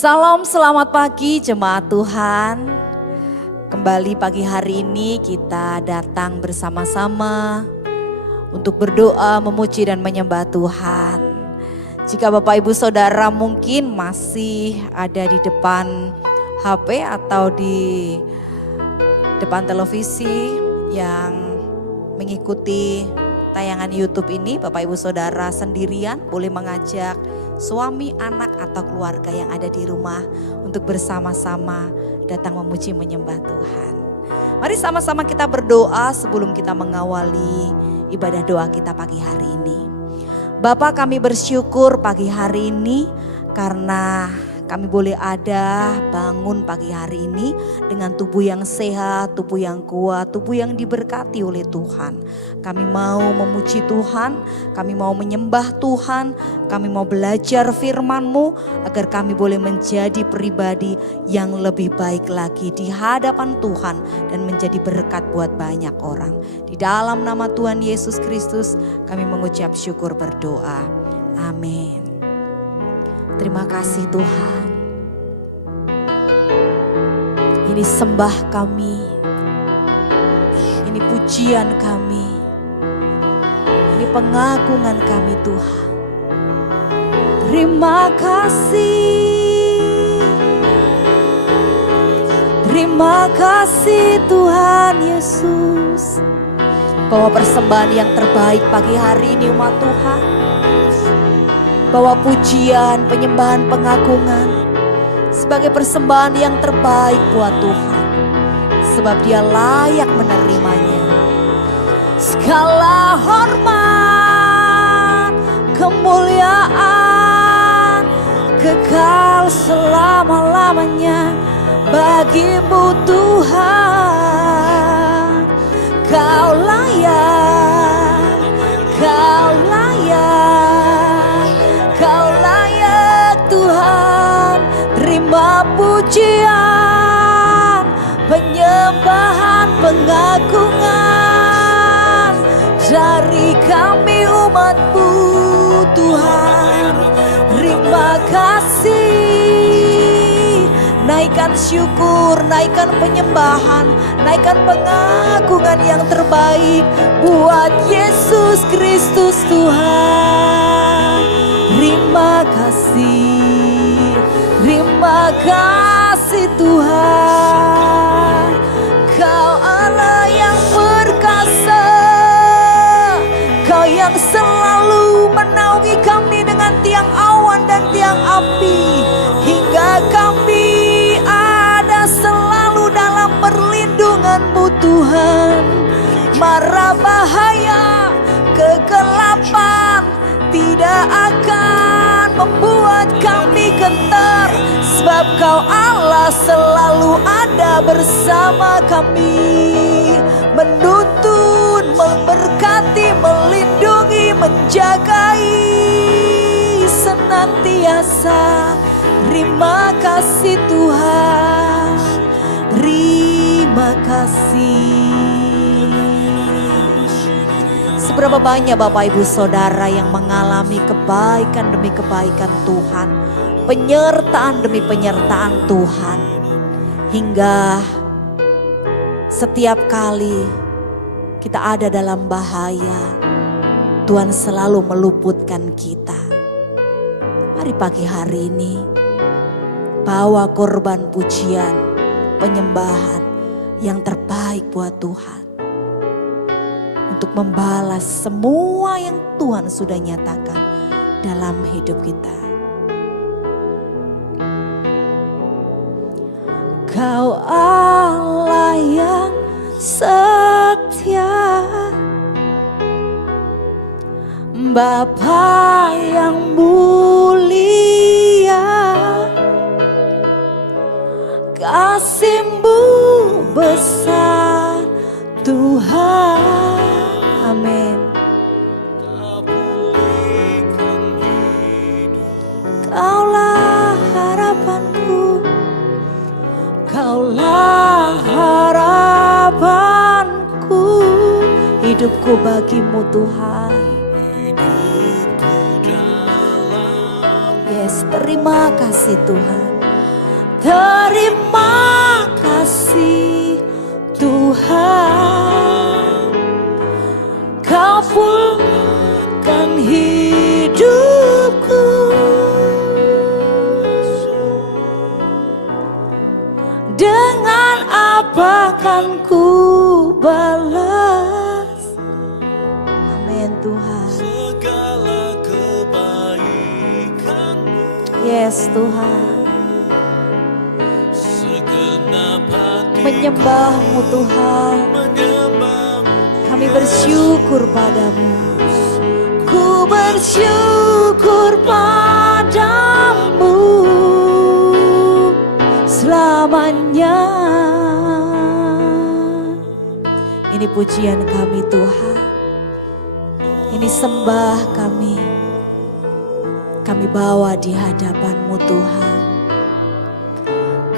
Salam selamat pagi jemaat Tuhan. Kembali pagi hari ini kita datang bersama-sama untuk berdoa, memuji dan menyembah Tuhan. Jika Bapak Ibu Saudara mungkin masih ada di depan HP atau di depan televisi yang mengikuti tayangan YouTube ini, Bapak Ibu Saudara sendirian boleh mengajak suami, anak atau keluarga yang ada di rumah untuk bersama-sama datang memuji menyembah Tuhan. Mari sama-sama kita berdoa sebelum kita mengawali ibadah doa kita pagi hari ini. Bapa, kami bersyukur pagi hari ini karena kami boleh ada bangun pagi hari ini dengan tubuh yang sehat, tubuh yang kuat, tubuh yang diberkati oleh Tuhan. Kami mau memuji Tuhan, kami mau menyembah Tuhan, kami mau belajar firman-Mu agar kami boleh menjadi pribadi yang lebih baik lagi di hadapan Tuhan dan menjadi berkat buat banyak orang. Di dalam nama Tuhan Yesus Kristus kami mengucap syukur berdoa. Amin. Terima kasih Tuhan. Ini sembah kami. Ini pujian kami. Ini pengagungan kami Tuhan. Terima kasih. Terima kasih Tuhan Yesus. Bawa persembahan yang terbaik pagi hari ini umat Tuhan. Bawa pujian, penyembahan, pengagungan sebagai persembahan yang terbaik buat Tuhan. Sebab Dia layak menerimanya. Segala hormat, kemuliaan, kekal selama-lamanya bagi-Mu Tuhan. Kau layak, Kau layak, Kau layak Tuhan. Terima pujian, penyembahan, pengagungan dari kami umat-Mu Tuhan. Terima kasih. Naikkan syukur, naikkan penyembahan, naikkan pengagungan yang terbaik buat Yesus Kristus Tuhan. Terima kasih, terima kasih Tuhan. Kau Allah yang perkasa, Kau yang selalu menaungi kami dengan tiang awan dan tiang api, hingga kami ada selalu dalam perlindungan-Mu Tuhan. Mara bahaya, kegelapan tidak akan membuat kami gentar, sebab Kau Allah selalu ada bersama kami, menuntun, memberkati, melindungi, menjagai senantiasa. Terima kasih Tuhan, terima kasih. Seberapa banyak Bapak Ibu Saudara yang mengalami kebaikan demi kebaikan Tuhan, penyertaan demi penyertaan Tuhan, hingga setiap kali kita ada dalam bahaya, Tuhan selalu meluputkan kita. Mari pagi hari ini bawa korban pujian, penyembahan yang terbaik buat Tuhan, untuk membalas semua yang Tuhan sudah nyatakan dalam hidup kita. Kau Allah yang setia, Bapa yang mulia, kasih-Mu besar Tuhan. Amin. Kaulah harapanku, Kaulah harapanku, hidupku bagi-Mu Tuhan. Yes, terima kasih Tuhan. Terima kasih Tuhan, Kau pulihkan hidupku. Dengan apa kan ku balas? Amin Tuhan. Segala kebaikan-Mu. Yes Tuhan. Segenap hatiku Menyembah-Mu Tuhan. menyembah-Mu. Kami bersyukur padamu. Ku bersyukur padamu selamanya. Ini pujian kami Tuhan. Ini sembah kami. Kami bawa di hadapan-Mu Tuhan.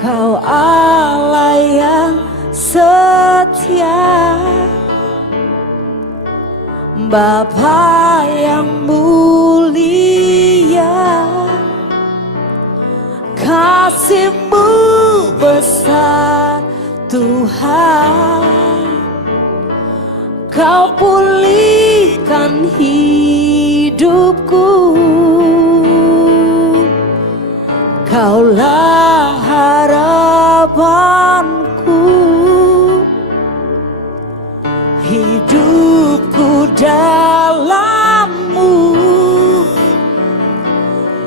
Kau Allah yang setia, Bapa yang mulia, kasih-Mu besar Tuhan. Kau pulihkan hidupku. Kaulah harapanku, hidupku dalam-Mu.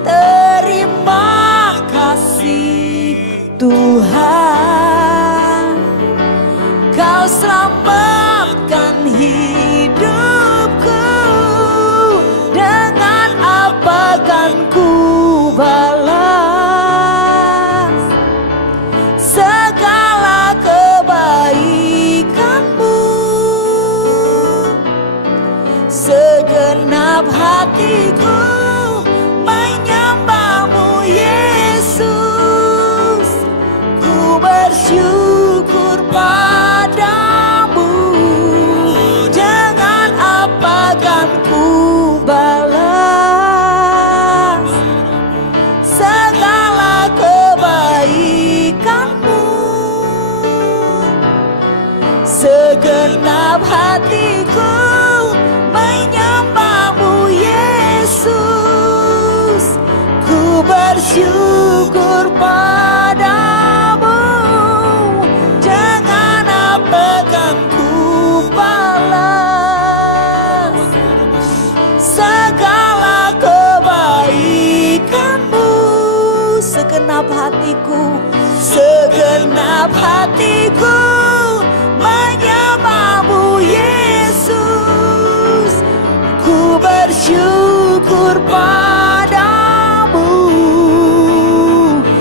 Terima kasih Tuhan, Kau selamatkan hidupku. Dengan apa kan ku balas segala kebaikan-Mu? Segenap hatiku menyembah-Mu Yesus. Ku bersyukur padamu. Dengan apa kan ku balas segala kebaikan-Mu? Segenap hatiku menyembah-Mu Yesus. Ku bersyukur padamu. Dengan apa kan ku balas segala kebaikan-Mu? Segenap hatiku, segenap hatiku menyembah-Mu Yesus. Ku bersyukur padamu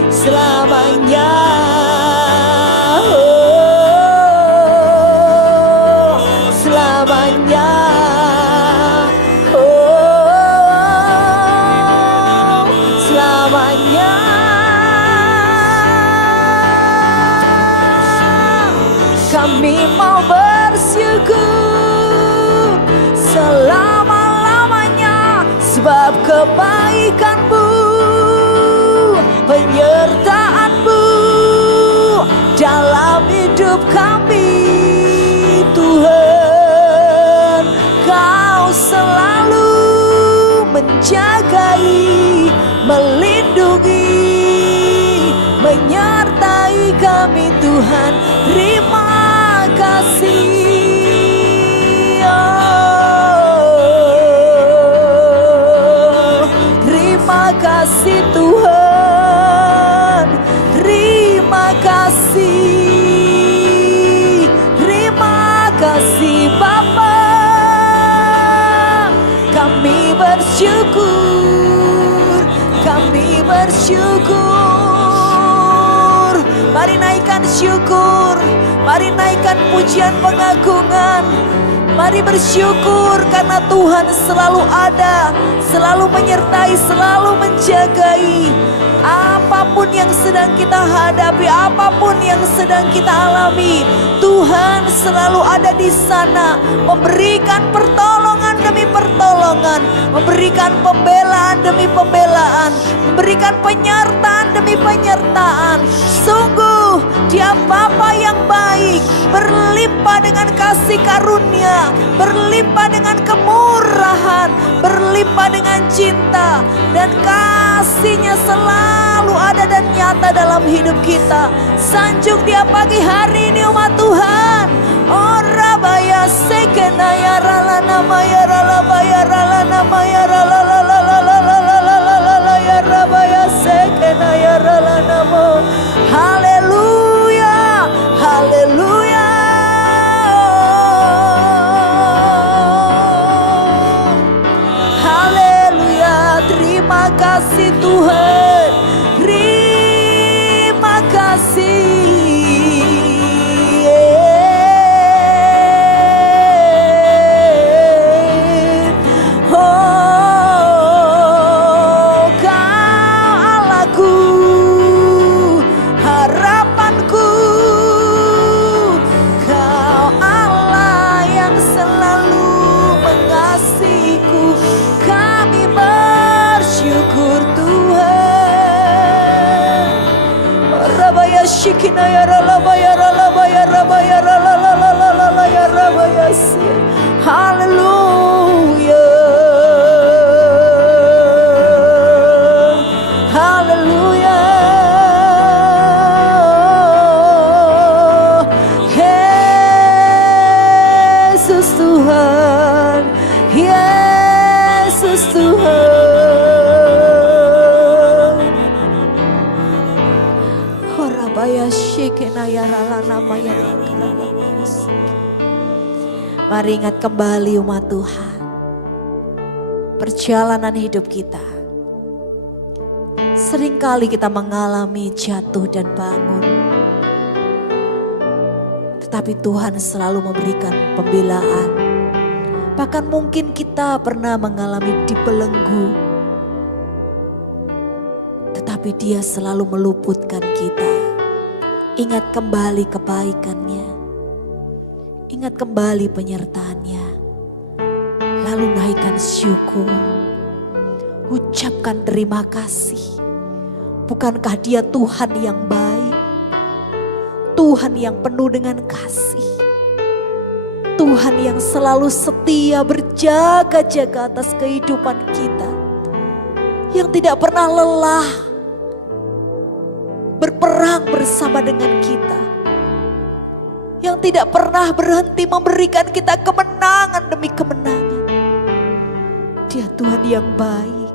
selamanya. Oh, selamanya. Oh, selamanya. Kami mau bersyukur selama-lamanya, sebab kebaikan-Mu, penyertaan-Mu dalam hidup kami. Tuhan, Kau selalu menjagai, melindungi, menyertai kami Tuhan. Terima kasih. Oh, terima kasih Tuhan. Terima kasih. Terima kasih Bapa. Kami bersyukur. Kami bersyukur. Mari naikkan syukur. Mari naikkan pujian pengagungan. Mari bersyukur karena Tuhan selalu ada, selalu menyertai, selalu menjagai. Apapun yang sedang kita hadapi, apapun yang sedang kita alami, Tuhan selalu ada di sana, memberikan pertolongan demi pertolongan. pertolongan, memberikan pembelaan demi pembelaan, memberikan penyertaan demi penyertaan. Sungguh Dia Bapa yang baik, berlimpah dengan kasih karunia, berlimpah dengan kemurahan, berlimpah dengan cinta, dan kasih-Nya selalu ada dan nyata dalam hidup kita. Sanjung Dia pagi hari ini umat Tuhan. Oh rabaya sekena ya rala nama ya rala baya rala nama ya rala la la la la la la la la la la ya rabaya sekena ya rala nama. Haleluya, haleluya. Haleluya, terima kasih Tuhan. Terima kasih. Shikina ya rala bayara la bayara bayara la la la la la la ya rabaya si. Hallelujah, hallelujah. Yesus Tuhan, Yesus Tuhan. Mari ingat kembali umat Tuhan, perjalanan hidup kita. Seringkali kita mengalami jatuh dan bangun, tetapi Tuhan selalu memberikan pembelaan. Bahkan mungkin kita pernah mengalami dibelenggu, tetapi Dia selalu meluputkan kita. Ingat kembali kebaikan-Nya, ingat kembali penyertaan-Nya, lalu naikkan syukur, ucapkan terima kasih. Bukankah Dia Tuhan yang baik, Tuhan yang penuh dengan kasih, Tuhan yang selalu setia berjaga-jaga atas kehidupan kita, yang tidak pernah lelah berperang bersama dengan kita, yang tidak pernah berhenti memberikan kita kemenangan demi kemenangan. Dia Tuhan yang baik.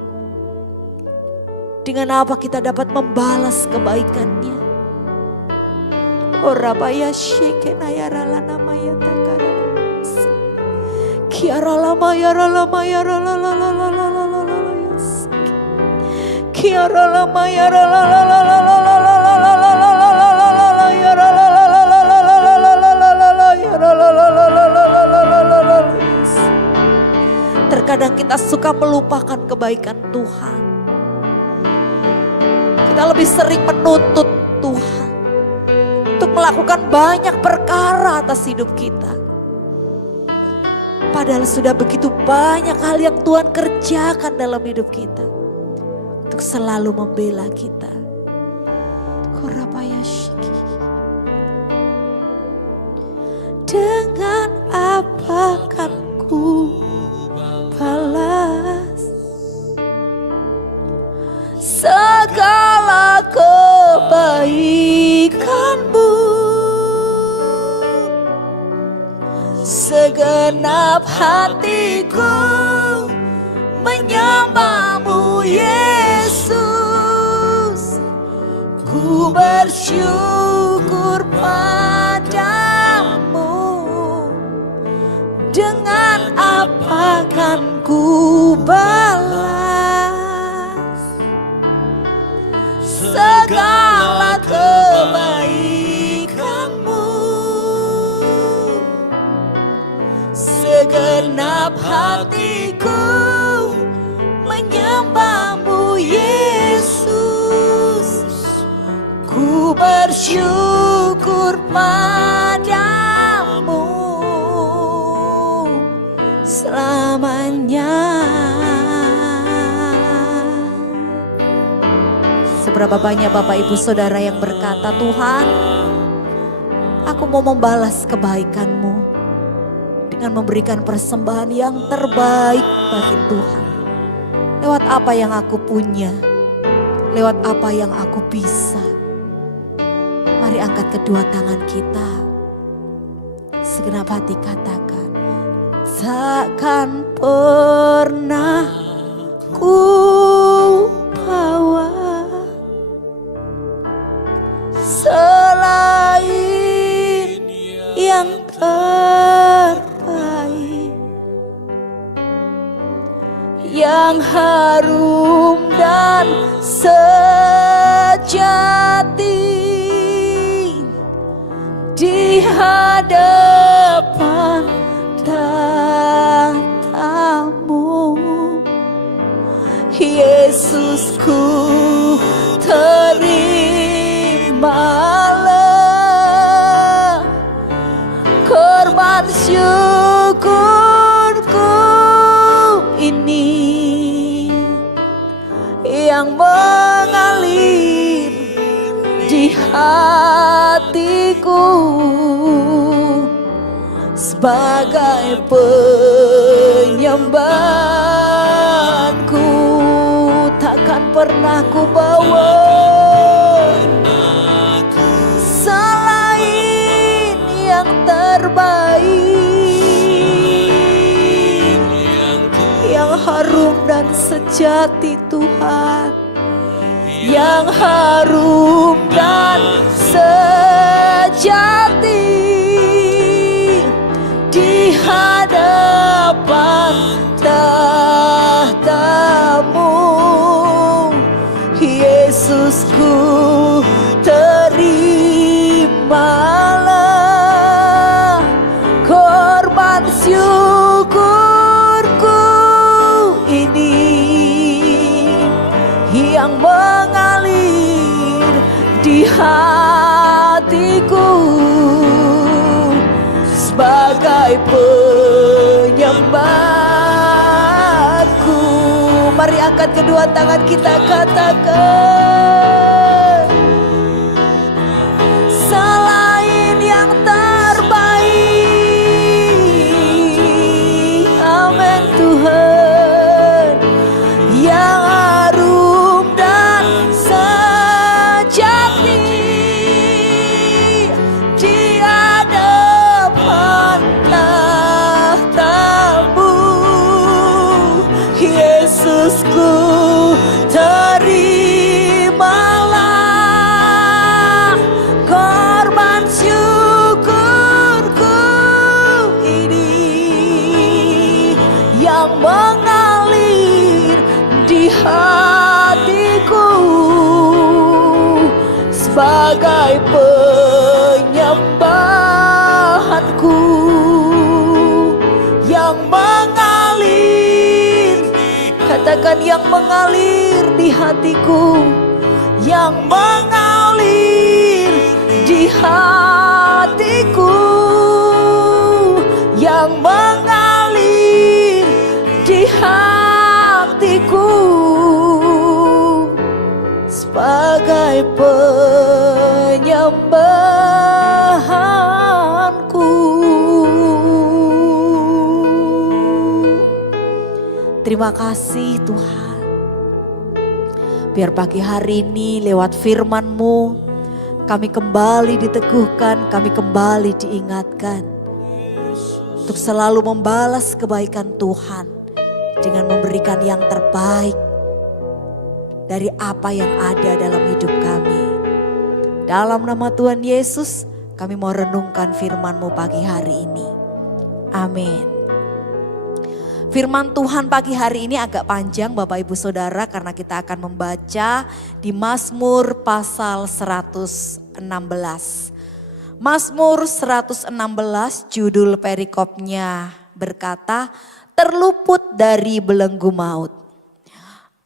Dengan apa kita dapat membalas kebaikan-Nya? Orabaya shekena ya rala nama ya takara. Kiara lama ya rala maya rala la la la la la la la. Kiara lama ya rala la la la la la la la la la la la la la la ya rala la la la la la la la la la la la ya rala la la la la la la la la la. Terkadang kita suka melupakan kebaikan Tuhan. Kita lebih sering menuntut Tuhan untuk melakukan banyak perkara atas hidup kita. Padahal sudah begitu banyak hal yang Tuhan kerjakan dalam hidup kita untuk selalu membela kita. Dengan apa kan ku balas segala kebaikan-Mu? Segenap hatiku menyembah-Mu Yesus. Ku bersyukur padamu. Dengan apa kan ku balas segala kebaikan-Mu? Segenap hatiku menyembah-Mu Yesus. Ku bersyukur padamu selamanya. Seberapa banyak Bapak Ibu Saudara yang berkata, Tuhan, aku mau membalas kebaikan-Mu dengan memberikan persembahan yang terbaik bagi Tuhan. Lewat apa yang aku punya, lewat apa yang aku bisa. Mari angkat kedua tangan kita. Segenap hati katakan, takkan pernah ku bawa selain yang terbaik, yang harum dan sejati di hadapan tatamu. Yesusku, terimalah korban syukurku ini yang mengalir di hatiku sebagai penyembahanku. Takkan pernah ku bawa selain yang terbaik, yang harum dan sejati Tuhan, yang harum dan sejati di hadapan tahta-Mu. Yesusku, terimalah korban syukurku ini yang mengalir di hatiku sebagai penyembahku. Mari angkat kedua tangan kita katakan, selain yang terbaik, amin Tuhan, yang harum dan sejati di hadapan tahta-Mu. Yesusku, terimalah korban syukurku ini yang mengalir di hatiku sebagai penyembahanku, yang mengalir, katakan yang mengalir di hatiku, yang mengalir di hatiku, yang mengalir di hatiku sebagai penyembahanku. Terima kasih Tuhan. Biar pagi hari ini lewat firman-Mu kami kembali diteguhkan, kami kembali diingatkan untuk selalu membalas kebaikan Tuhan dengan memberikan yang terbaik dari apa yang ada dalam hidup kami. Dalam nama Tuhan Yesus kami mau renungkan firman-Mu pagi hari ini. Amin. Firman Tuhan pagi hari ini agak panjang Bapak Ibu Saudara, karena kita akan membaca di Mazmur pasal 116. Mazmur 116 judul perikopnya berkata, terluput dari belenggu maut.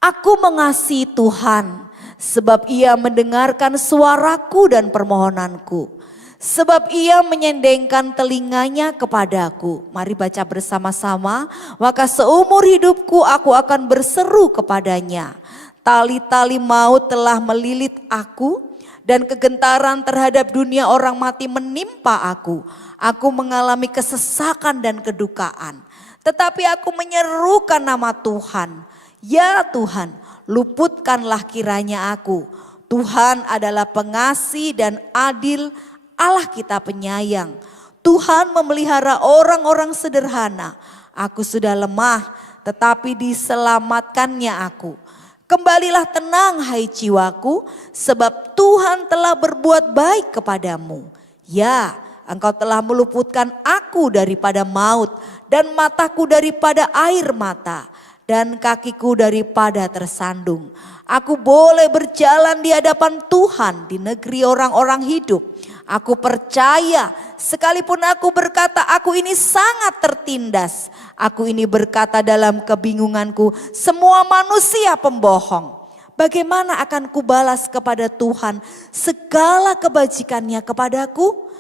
Aku mengasihi Tuhan sebab Ia mendengarkan suaraku dan permohonanku. Sebab Ia menyendengkan telinganya kepadaku. Mari baca bersama-sama. Maka seumur hidupku aku akan berseru kepadanya. Tali-tali maut telah melilit aku dan kegentaran terhadap dunia orang mati menimpa aku. Aku mengalami kesesakan dan kedukaan. Tetapi aku menyerukan nama Tuhan. Ya Tuhan, luputkanlah kiranya aku. Tuhan adalah pengasih dan adil, Allah kita penyayang. Tuhan memelihara orang-orang sederhana. Aku sudah lemah, tetapi diselamatkannya aku. Kembalilah tenang hai jiwaku, sebab Tuhan telah berbuat baik kepadamu. Ya, Engkau telah meluputkan aku daripada maut, dan mataku daripada air mata, dan kakiku daripada tersandung. Aku boleh berjalan di hadapan Tuhan di negeri orang-orang hidup. Aku percaya sekalipun aku berkata aku ini sangat tertindas. Aku ini berkata dalam kebingunganku, semua manusia pembohong. Bagaimana akan kubalas kepada Tuhan segala kebajikannya kepadaku?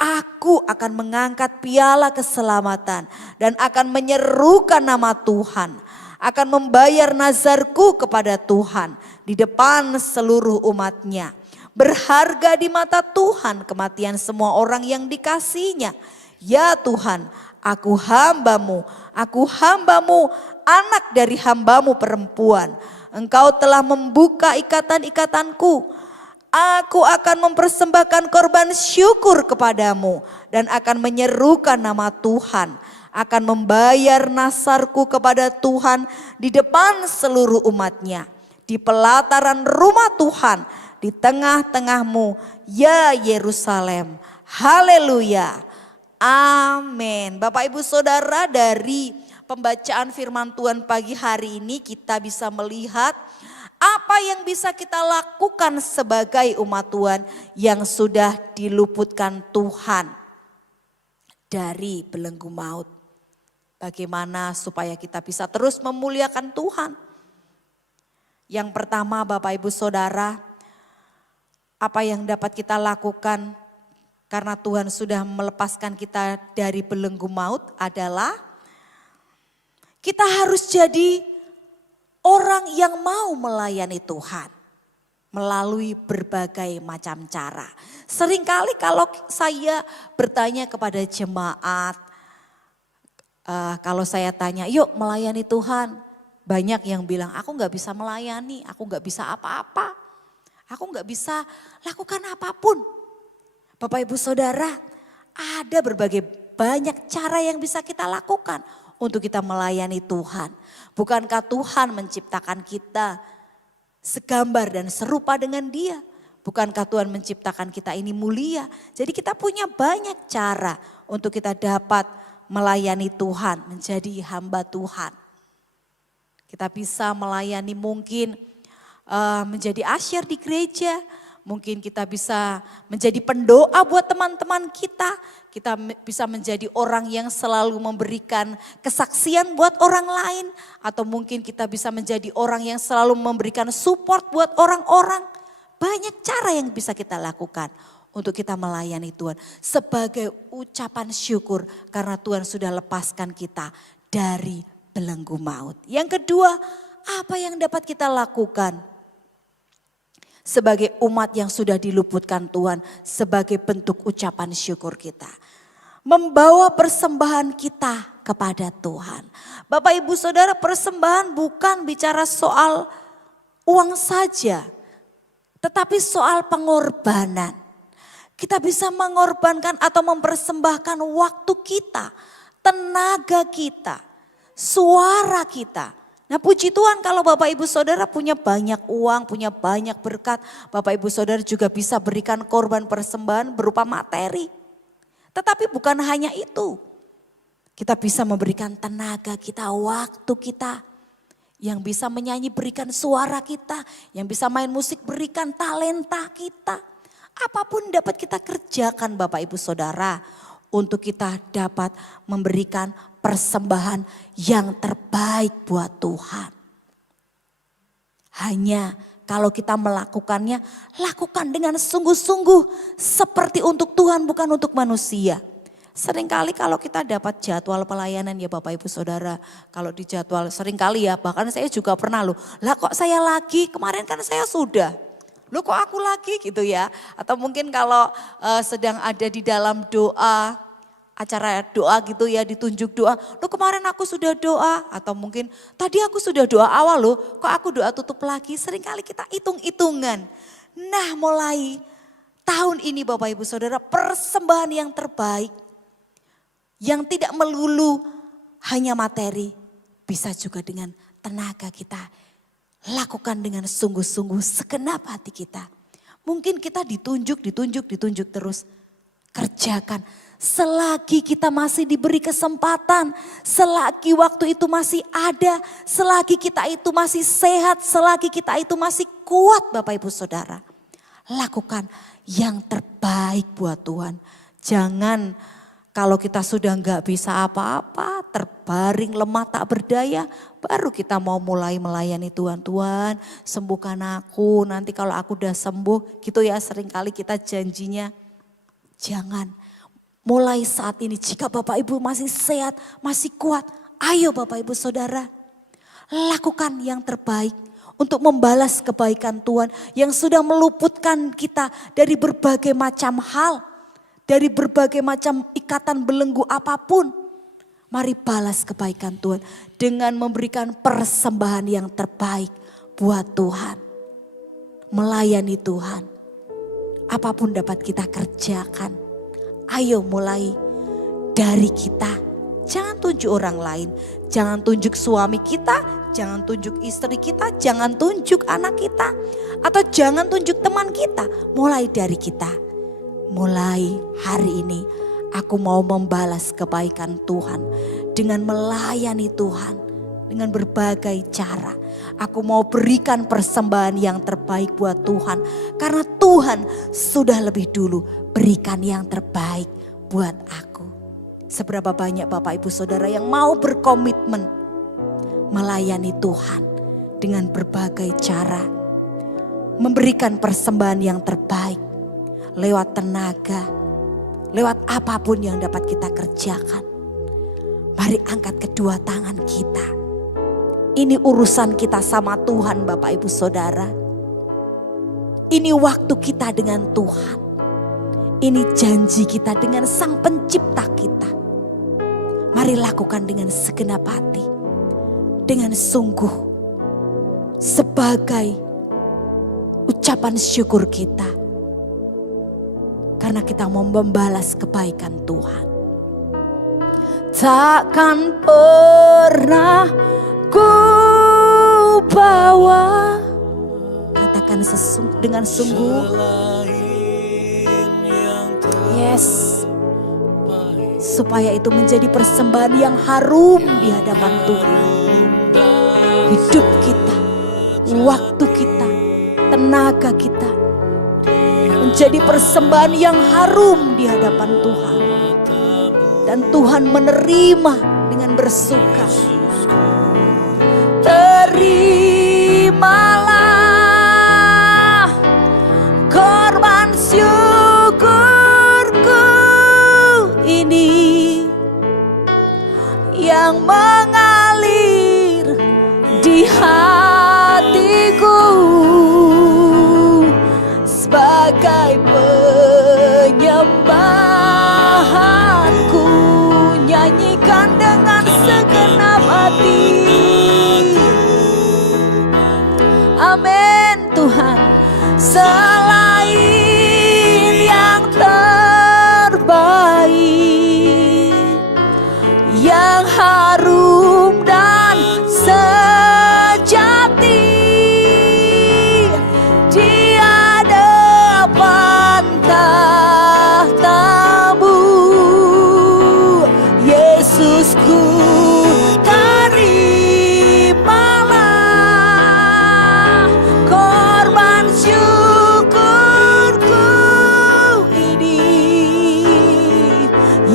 Aku akan mengangkat piala keselamatan dan akan menyerukan nama Tuhan. Akan membayar nazarku kepada Tuhan di depan seluruh umatnya. Berharga di mata Tuhan kematian semua orang yang dikasihinya. Ya Tuhan, aku hambamu, anak dari hambamu perempuan. Engkau telah membuka ikatan-ikatanku. Aku akan mempersembahkan korban syukur kepadamu dan akan menyerukan nama Tuhan. Akan membayar nasarku kepada Tuhan di depan seluruh umatnya. Di pelataran rumah Tuhan, di tengah-tengahmu, ya Yerusalem. Haleluya. Amin. Bapak Ibu Saudara, dari pembacaan firman Tuhan pagi hari ini kita bisa melihat apa yang bisa kita lakukan sebagai umat Tuhan yang sudah diluputkan Tuhan dari belenggu maut. Bagaimana supaya kita bisa terus memuliakan Tuhan? Yang pertama Bapak Ibu Saudara, apa yang dapat kita lakukan karena Tuhan sudah melepaskan kita dari belenggu maut adalah kita harus jadi orang yang mau melayani Tuhan melalui berbagai macam cara. Seringkali kalau saya bertanya kepada jemaat, kalau saya tanya, yuk melayani Tuhan. Banyak yang bilang, aku gak bisa melayani, aku gak bisa apa-apa. Aku gak bisa lakukan apapun. Bapak Ibu Saudara, ada berbagai banyak cara yang bisa kita lakukan untuk kita melayani Tuhan. Bukankah Tuhan menciptakan kita segambar dan serupa dengan Dia? Bukankah Tuhan menciptakan kita ini mulia? Jadi kita punya banyak cara untuk kita dapat melayani Tuhan, menjadi hamba Tuhan. Kita bisa melayani mungkin menjadi asyir di gereja. Mungkin kita bisa menjadi pendoa buat teman-teman kita. Kita bisa menjadi orang yang selalu memberikan kesaksian buat orang lain. Atau mungkin kita bisa menjadi orang yang selalu memberikan support buat orang-orang. Banyak cara yang bisa kita lakukan untuk kita melayani Tuhan. Sebagai ucapan syukur karena Tuhan sudah lepaskan kita dari belenggu maut. Yang kedua, apa yang dapat kita lakukan sebagai umat yang sudah diluputkan Tuhan sebagai bentuk ucapan syukur kita? Membawa persembahan kita kepada Tuhan. Bapak Ibu Saudara, persembahan bukan bicara soal uang saja, tetapi soal pengorbanan. Kita bisa mengorbankan atau mempersembahkan waktu kita, tenaga kita, suara kita. Nah puji Tuhan kalau Bapak Ibu Saudara punya banyak uang, punya banyak berkat. Bapak Ibu Saudara juga bisa berikan korban persembahan berupa materi. Tetapi bukan hanya itu. Kita bisa memberikan tenaga kita, waktu kita. Yang bisa menyanyi berikan suara kita. Yang bisa main musik berikan talenta kita. Apapun dapat kita kerjakan Bapak Ibu Saudara. Untuk kita dapat memberikan persembahan yang terbaik buat Tuhan. Hanya kalau kita melakukannya, lakukan dengan sungguh-sungguh seperti untuk Tuhan bukan untuk manusia. Seringkali kalau kita dapat jadwal pelayanan ya Bapak Ibu Saudara. Kalau di jadwal seringkali ya, bahkan saya juga pernah loh. Lah kok saya lagi, kemarin kan saya sudah. Loh kok aku lagi gitu ya. Atau mungkin kalau sedang ada di dalam doa, acara doa gitu ya, ditunjuk doa. Loh kemarin aku sudah doa. Atau mungkin tadi aku sudah doa awal loh, kok aku doa tutup lagi. Seringkali kita hitung-hitungan. Nah mulai tahun ini Bapak Ibu Saudara, persembahan yang terbaik, yang tidak melulu hanya materi, bisa juga dengan tenaga kita. Lakukan dengan sungguh-sungguh segenap hati kita. Mungkin kita ditunjuk terus. Kerjakan selagi kita masih diberi kesempatan, selagi waktu itu masih ada, selagi kita itu masih sehat, selagi kita itu masih kuat Bapak Ibu Saudara. Lakukan yang terbaik buat Tuhan. Jangan kalau kita sudah nggak bisa apa-apa, terbaring lemah tak berdaya, baru kita mau mulai melayani Tuhan. Tuhan sembuhkan aku, nanti kalau aku udah sembuh gitu ya, seringkali kita janjinya. Jangan, mulai saat ini jika Bapak Ibu masih sehat, masih kuat, ayo Bapak Ibu Saudara, lakukan yang terbaik untuk membalas kebaikan Tuhan yang sudah meluputkan kita dari berbagai macam hal. Dari berbagai macam ikatan belenggu apapun. Mari balas kebaikan Tuhan dengan memberikan persembahan yang terbaik buat Tuhan. Melayani Tuhan. Apapun dapat kita kerjakan. Ayo mulai dari kita. Jangan tunjuk orang lain. Jangan tunjuk suami kita. Jangan tunjuk istri kita. Jangan tunjuk anak kita. Atau jangan tunjuk teman kita. Mulai dari kita. Mulai hari ini aku mau membalas kebaikan Tuhan dengan melayani Tuhan dengan berbagai cara. Aku mau berikan persembahan yang terbaik buat Tuhan karena Tuhan sudah lebih dulu berikan yang terbaik buat aku. Seberapa banyak Bapak Ibu Saudara yang mau berkomitmen melayani Tuhan dengan berbagai cara, memberikan persembahan yang terbaik. Lewat tenaga, lewat apapun yang dapat kita kerjakan. Mari angkat kedua tangan kita. Ini urusan kita sama Tuhan Bapak Ibu Saudara. Ini waktu kita dengan Tuhan. Ini janji kita dengan Sang Pencipta kita. Mari lakukan dengan segenap hati. Dengan sungguh. Sebagai ucapan syukur kita. Karena kita mau membalas kebaikan Tuhan. Takkan pernah ku bawa. Katakan dengan sungguh. Yes. Supaya itu menjadi persembahan yang harum di hadapan Tuhan. Hidup kita, waktu kita, tenaga kita. Menjadi persembahan yang harum di hadapan Tuhan. Dan Tuhan menerima dengan bersuka. Terimalah korban syukurku ini yang mengalir di hatiku. Sebagai penyembahanku, nyanyikan dengan segenap hati. Amin Tuhan. Selain yang terbaik, yang harum dan sejati, tahtamu Yesusku, terimalah korban syukurku ini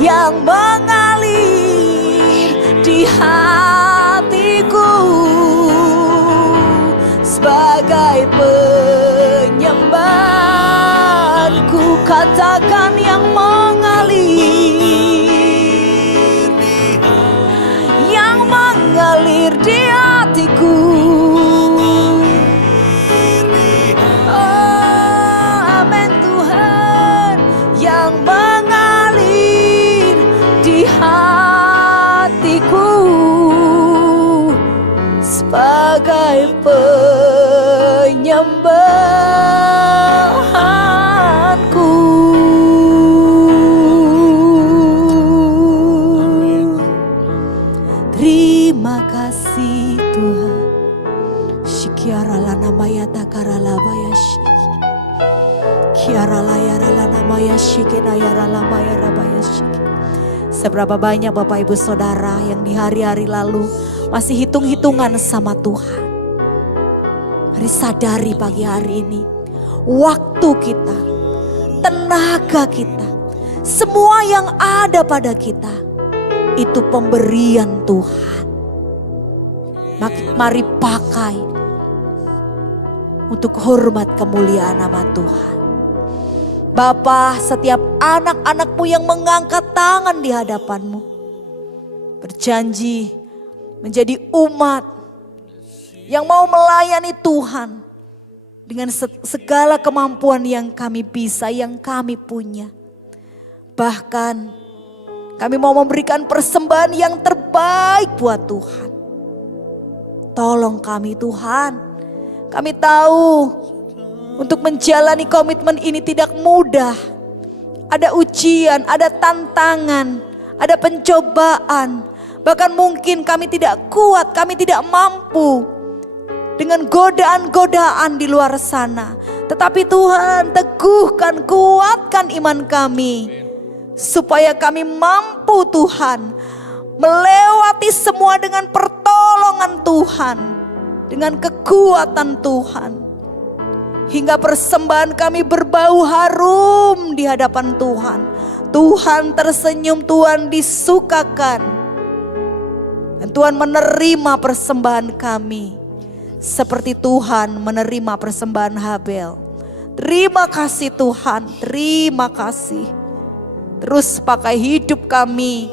yang mengalir di hatiku sebagai penyembah. Ku katakan yang mengalir Seberapa banyak Bapak Ibu Saudara yang di hari-hari lalu masih hitung-hitungan sama Tuhan. Mari sadari pagi hari ini, waktu kita, tenaga kita, semua yang ada pada kita, itu pemberian Tuhan. Mari pakai untuk hormat kemuliaan nama Tuhan. Bapa, setiap anak-anakmu yang mengangkat tangan di hadapanmu, berjanji menjadi umat yang mau melayani Tuhan dengan segala kemampuan yang kami bisa, yang kami punya. Bahkan kami mau memberikan persembahan yang terbaik buat Tuhan. Tolong kami Tuhan. Kami tahu untuk menjalani komitmen ini tidak mudah. Ada ujian, ada tantangan, ada pencobaan. Bahkan mungkin kami tidak kuat, kami tidak mampu dengan godaan-godaan di luar sana. Tetapi Tuhan, teguhkan, kuatkan iman kami, supaya kami mampu Tuhan melewati semua dengan pertolongan Tuhan, dengan kekuatan Tuhan. Hingga persembahan kami berbau harum di hadapan Tuhan. Tuhan tersenyum, Tuhan disukakan. Dan Tuhan menerima persembahan kami. Seperti Tuhan menerima persembahan Habel. Terima kasih Tuhan, terima kasih. Terus pakai hidup kami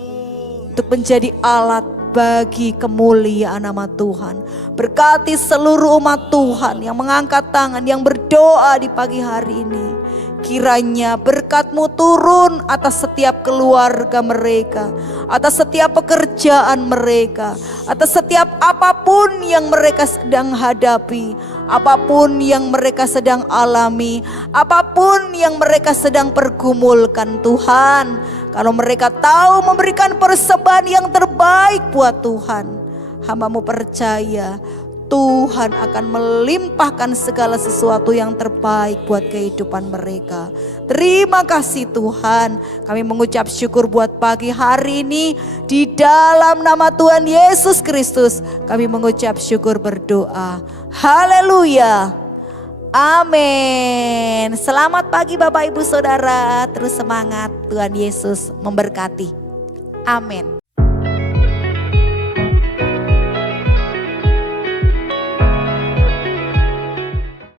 untuk menjadi alat bagi kemuliaan nama Tuhan. Berkati seluruh umat Tuhan yang mengangkat tangan, yang berdoa di pagi hari ini. Kiranya berkat-Mu turun atas setiap keluarga mereka, atas setiap pekerjaan mereka, atas setiap apapun yang mereka sedang hadapi, apapun yang mereka sedang alami, apapun yang mereka sedang pergumulkan Tuhan. Kalau mereka tahu memberikan persembahan yang terbaik buat Tuhan, hamba-Mu percaya Tuhan akan melimpahkan segala sesuatu yang terbaik buat kehidupan mereka. Terima kasih Tuhan. Kami mengucap syukur buat pagi hari ini. Di dalam nama Tuhan Yesus Kristus kami mengucap syukur, berdoa. Haleluya. Amin. Selamat pagi Bapak Ibu Saudara. Terus semangat, Tuhan Yesus memberkati. Amin.